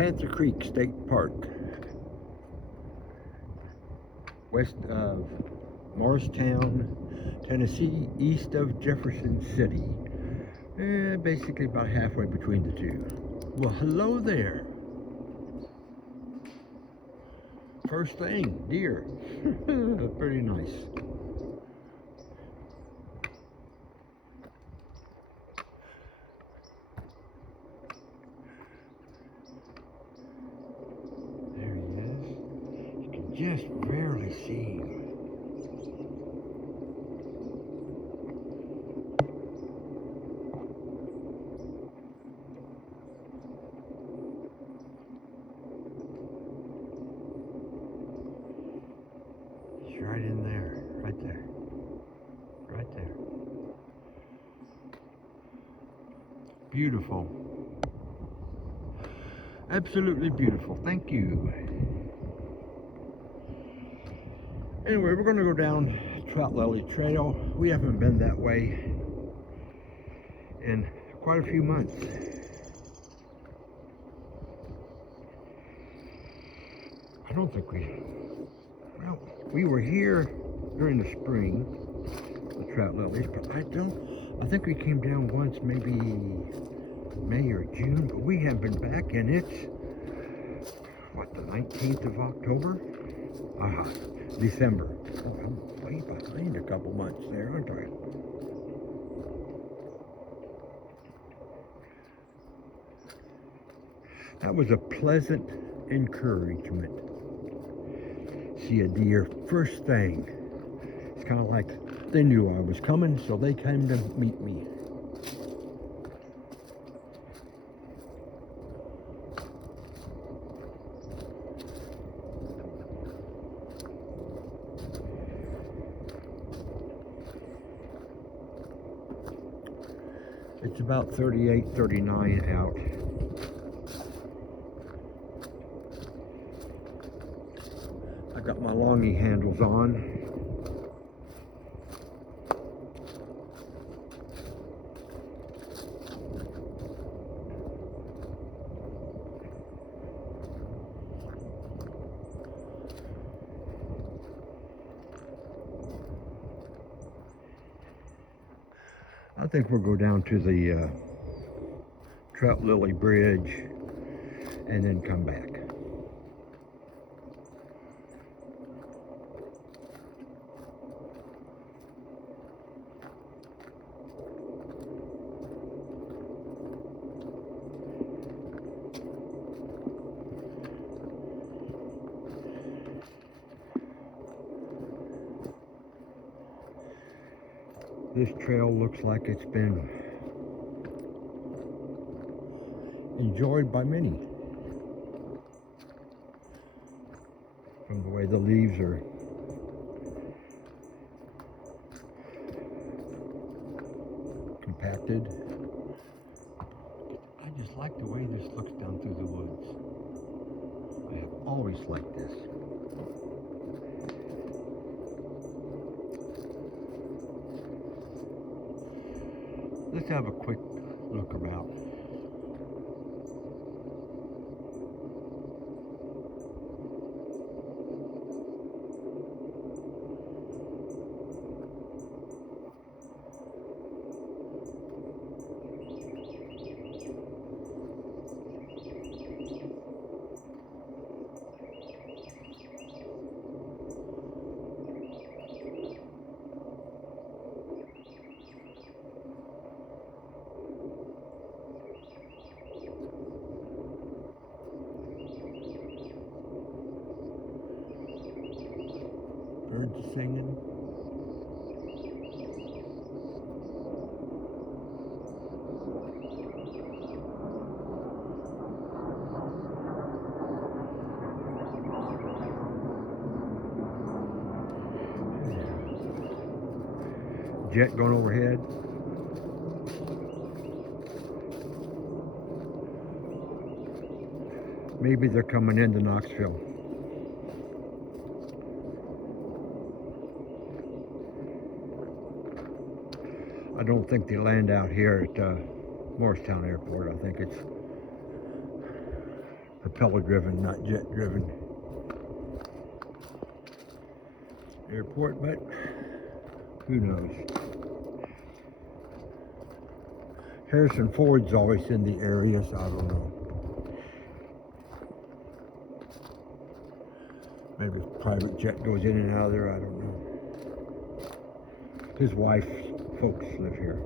Panther Creek State Park, west of Morristown, Tennessee, east of Jefferson City. Basically about halfway between the two. Well, hello there. First thing, deer. Pretty nice. There he is. You can just barely see him. He's right in there, right there, right there. Beautiful. Absolutely beautiful. Thank you. Anyway, we're going to go down Trout Lily Trail. We haven't been that way in quite a few months. I don't think well, we were here during the spring, the Trout Lilies, but I think we came down once, maybe May or June, but we haven't been back, and it's, what, the 19th of October? December. Oh, I'm way behind a couple months there, aren't I? That was a pleasant encouragement. See a deer first thing. It's kind of like they knew I was coming, so they came to meet me. It's about 38, 39 out. I got my longy handles on. I think we'll go down to the Trout Lily Bridge and then come back. This trail looks like it's been enjoyed by many. From the way the leaves are compacted. I just like the way this looks down through the woods. I have always liked this. Let's have a quick look about. Birds singing. Jet going overhead. Maybe they're coming into Knoxville. I don't think they land out here at Morristown Airport. I think it's propeller driven, not jet driven airport, but who knows. Harrison Ford's always in the area, so I don't know. Maybe a private jet goes in and out of there, I don't know. His wife's folks live here.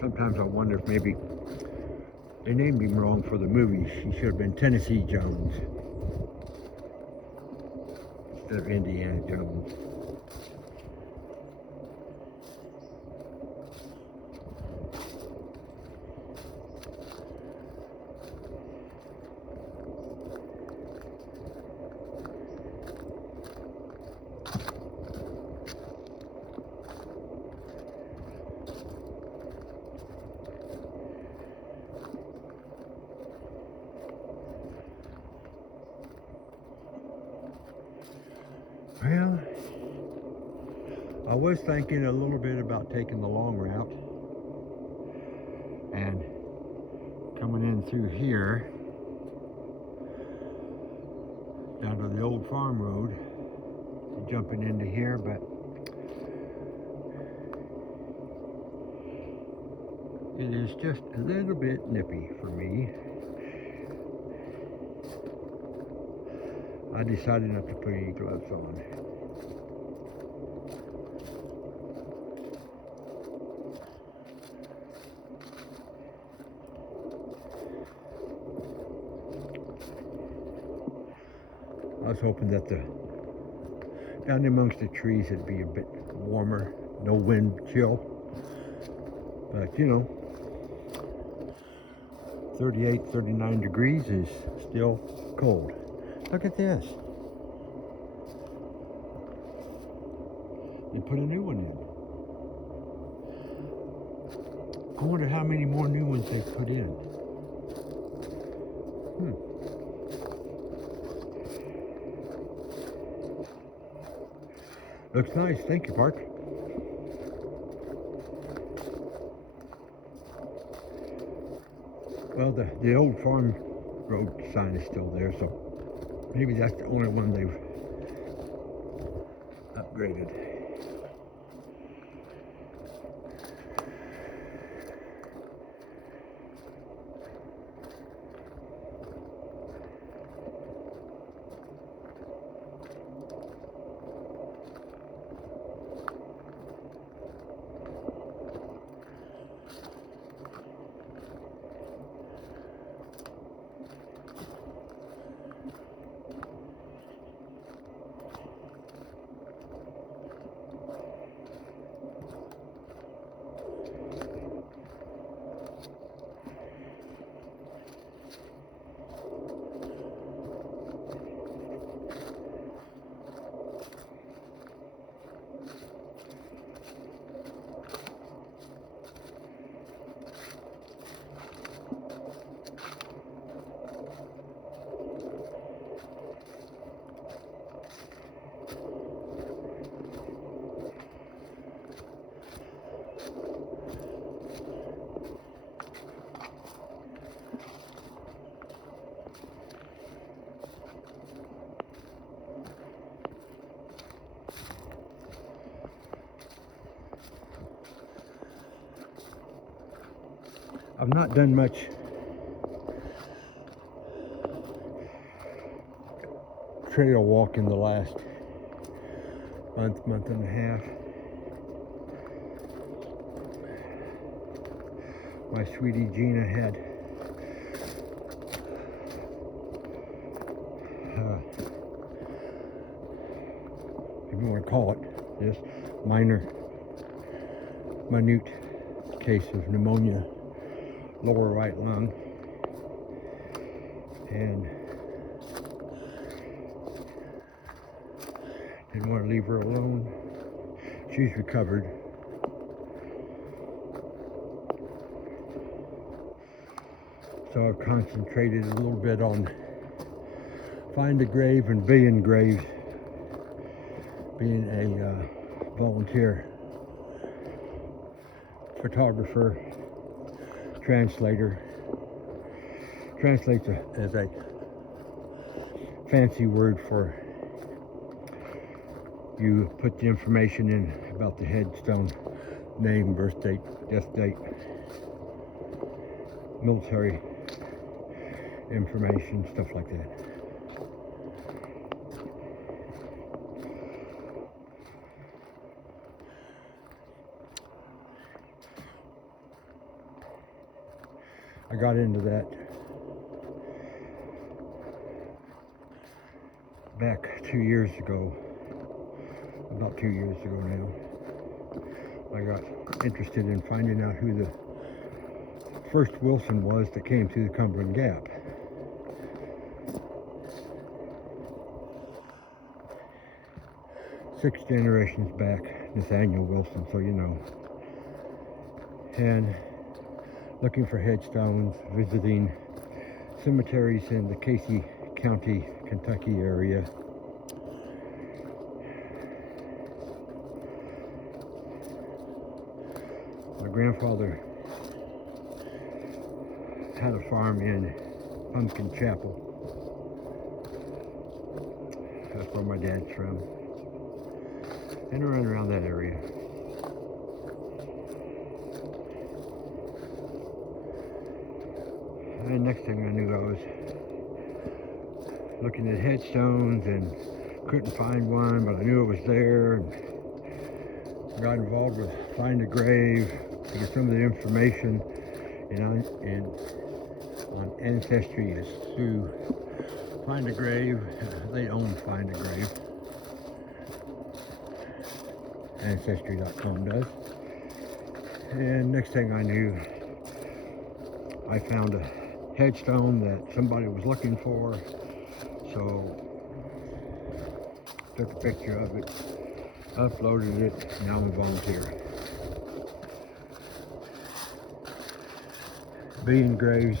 Sometimes I wonder if maybe they named him wrong for the movie. He should have been Tennessee Jones instead of Indiana Jones. Well, I was thinking a little bit about taking the long route and coming in through here down to the old farm road and jumping into here, but it is just a little bit nippy for me. I decided not to put any gloves on. I was hoping that down amongst the trees it'd be a bit warmer, no wind chill. But you know, 38, 39 degrees is still cold. Look at this. They put a new one in. I wonder how many more new ones they've put in. Looks nice. Thank you, Park. Well, the old farm road sign is still there, so maybe that's the only one they've upgraded. I've not done much trail walk in the last month and a half. My sweetie Gina had if you want to call it this minute case of pneumonia, lower right lung, and didn't want to leave her alone. She's recovered. So I've concentrated a little bit on find a grave and be in graves, being a volunteer photographer, translator. Translates as a fancy word for you put the information in about the headstone, name, birth date, death date, military information, stuff like that. I got into that back 2 years ago, about 2 years ago now. I got interested in finding out who the first Wilson was that came through the Cumberland Gap. Six generations back, Nathaniel Wilson, so you know. And looking for headstones, visiting cemeteries in the Casey County, Kentucky area. My grandfather had a farm in Pumpkin Chapel. That's where my dad's from. And around that area. And next thing I knew, I was looking at headstones and couldn't find one, but I knew it was there. And got involved with Find a Grave to get some of the information. And on Ancestry is through Find a Grave. They own Find a Grave. Ancestry.com does. And next thing I knew, I found a headstone that somebody was looking for. So took a picture of it, uploaded it. Now I'm a volunteer. Being graves,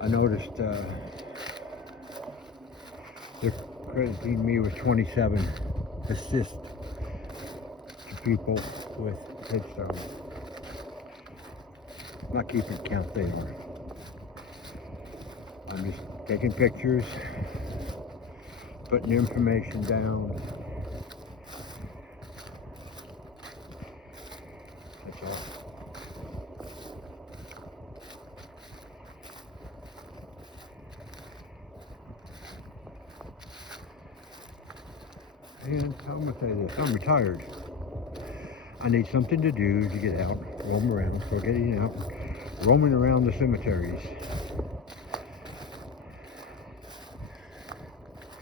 I noticed they're crediting me with 27 assists to people with headstones. I'm not keeping count there. I'm just taking pictures, putting information down. That's all. And I'm going to say this, I'm retired. I need something to do to get out, roam around. So getting out, roaming around the cemeteries.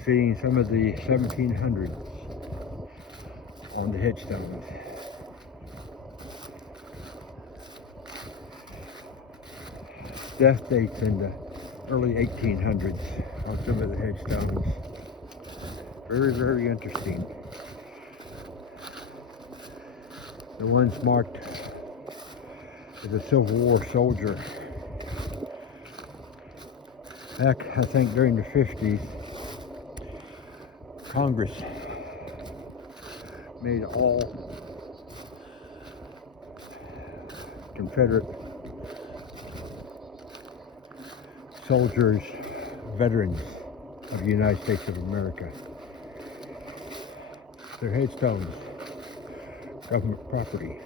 Seeing some of the 1700s on the headstones. Death dates in the early 1800s on some of the headstones. Very, very interesting. The ones marked as a Civil War soldier. Back, I think, during the 50s, Congress made all Confederate soldiers veterans of the United States of America. Their headstones, government property,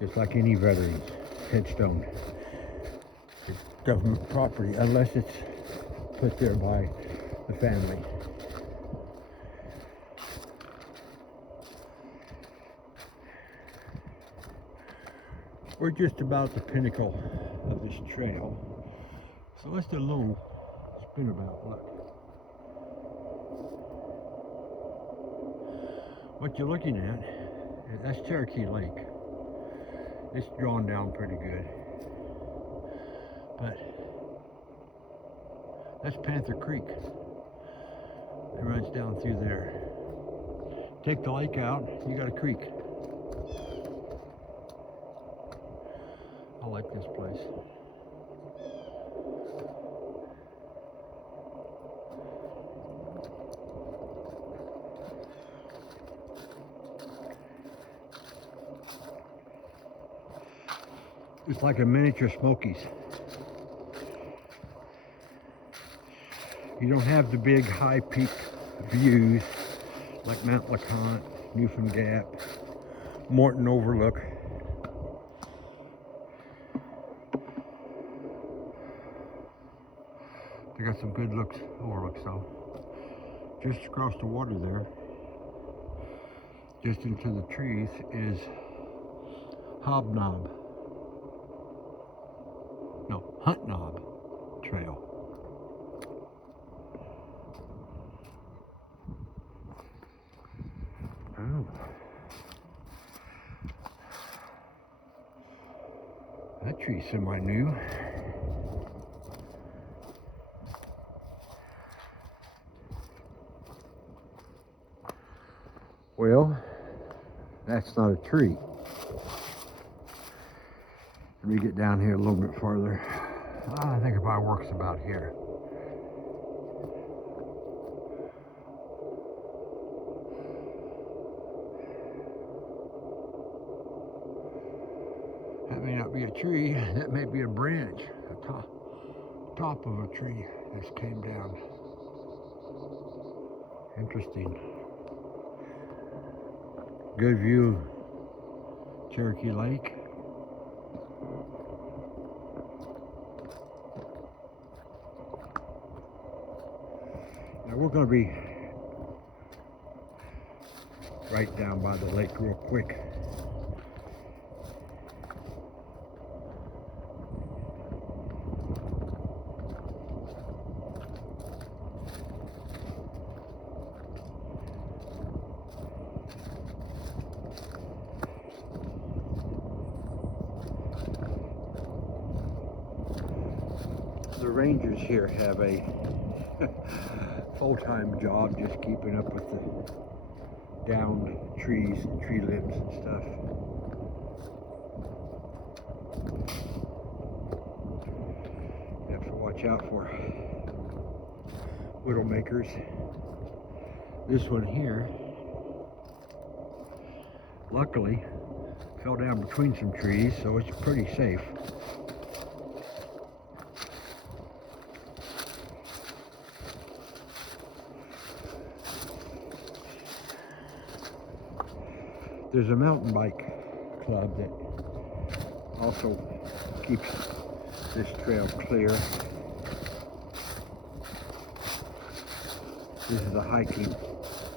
just like any veteran's headstone. It's government property unless it's put there by the family. We're just about the pinnacle of this trail. So let's do a little spin about. Look. What you're looking at, that's Cherokee Lake. It's drawn down pretty good. But that's Panther Creek. It runs down through there. Take the lake out, you got a creek. I like this place. It's like a miniature Smokies. You don't have the big high peak views like Mount LeConte, Newfound Gap, Morton Overlook. They got some good overlooks though. Just across the water there, just into the trees, is Hunt Knob Trail. Oh. That tree's semi-new. Well, that's not a tree. Let me get down here a little bit farther. I think it probably works about here. That may not be a tree, that may be a branch, a top of a tree that came down. Interesting. Good view of Cherokee Lake. Now we're going to be right down by the lake real quick. The rangers here have a full-time job just keeping up with the downed trees and tree limbs and stuff. You have to watch out for widowmakers. This one here, luckily, fell down between some trees, so it's pretty safe. There's a mountain bike club that also keeps this trail clear. This is a hiking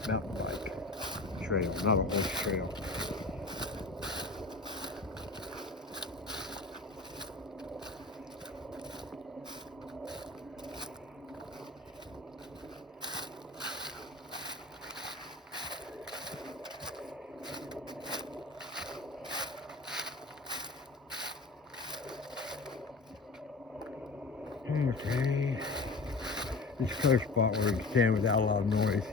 mountain bike trail, not a horse trail. Okay, this is a clear spot where we can stand without a lot of noise.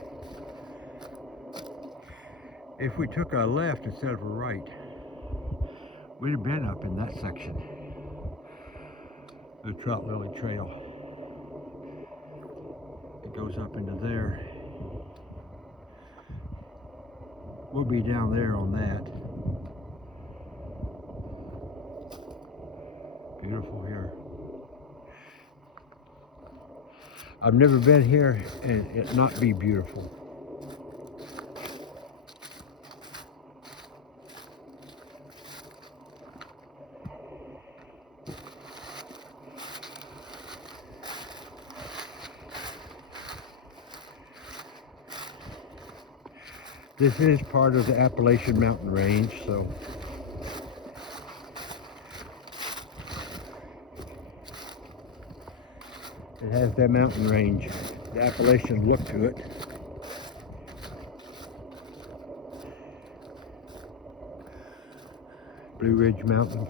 If we took a left instead of a right, we'd have been up in that section, the Trout Lily Trail. It goes up into there. We'll be down there on that. Beautiful here. I've never been here and it not be beautiful. This is part of the Appalachian Mountain Range, so it has that mountain range, the Appalachian look to it. Blue Ridge Mountains,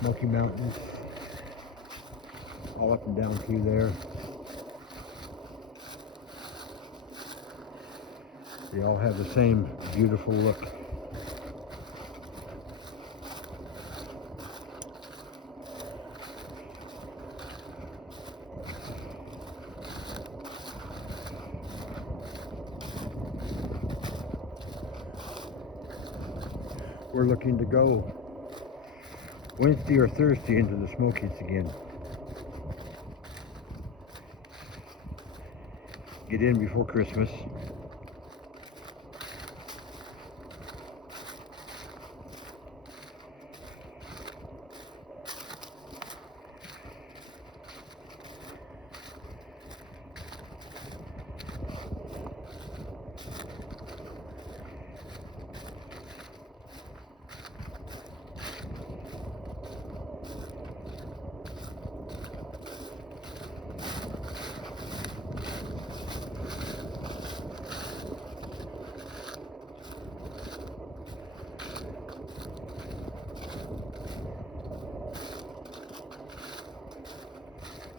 Smoky Mountains, all up and down through there. They all have the same beautiful look. We're looking to go Wednesday or Thursday into the Smokies again. Get in before Christmas.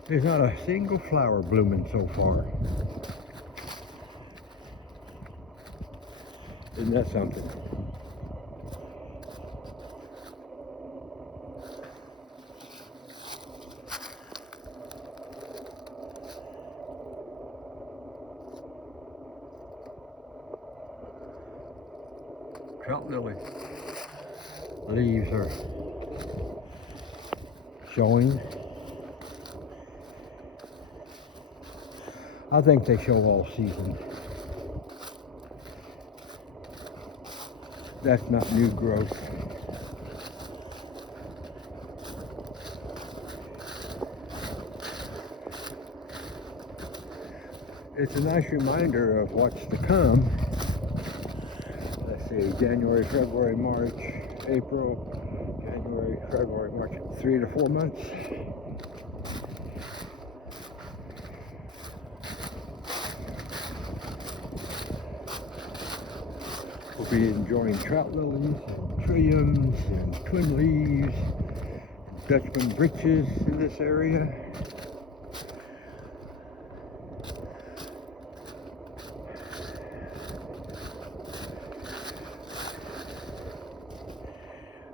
There's not a single flower blooming so far. Isn't that something? Trout lily leaves are showing. I think they show all season. That's not new growth. It's a nice reminder of what's to come. Let's see, January, February, March, April, January, February, March, 3 to 4 months. We'll be enjoying trout lilies and trilliums and twin leaves, Dutchman breeches in this area.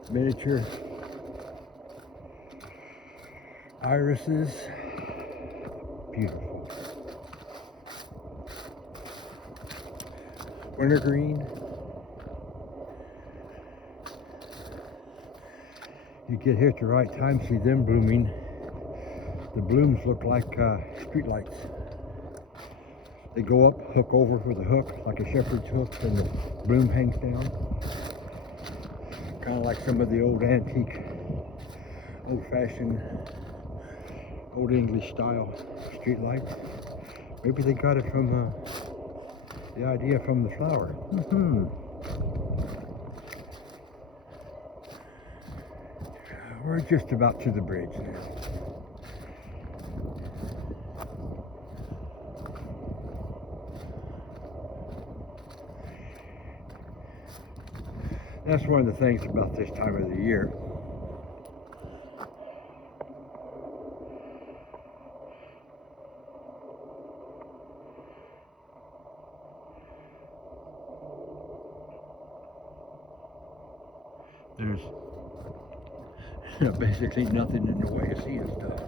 Miniature irises, beautiful. Wintergreen. You get here at the right time, see them blooming. The blooms look like street lights. They go up, hook over with a hook, like a shepherd's hook, and the bloom hangs down. Kind of like some of the old antique, old-fashioned, old English style street lights. Maybe they got it from the idea from the flower. We're just about to the bridge now. That's one of the things about this time of the year. There's basically nothing in the way of seeing stuff.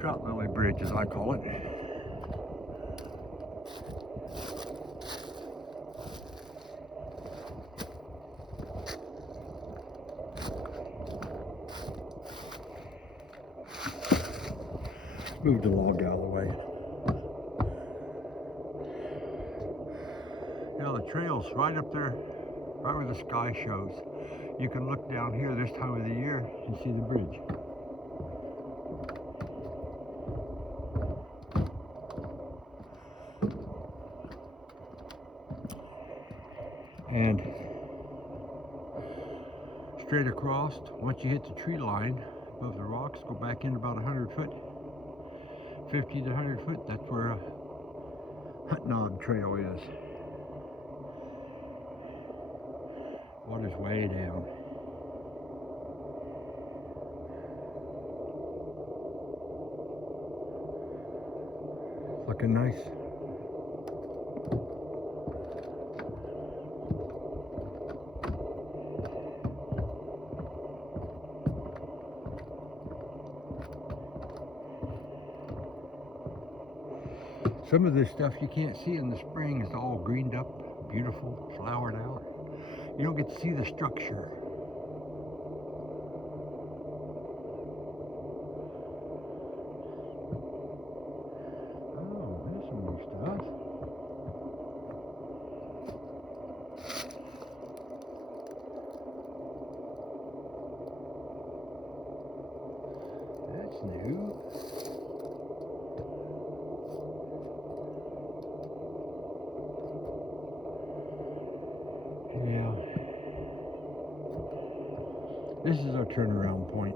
Trout lily bridge, as I call it. Move the log out of the way. Now the trail's right up there, right where the sky shows. You can look down here this time of the year and see the bridge. And straight across, once you hit the tree line above the rocks, go back in about 100 foot, 50 to 100 foot, that's where a Hutnog trail is. Water's way down. Looking nice. Some of this stuff you can't see in the spring. It's all greened up, beautiful, flowered out. You don't get to see the structure. Oh, there's some new stuff. That's new. Yeah. This is our turnaround point.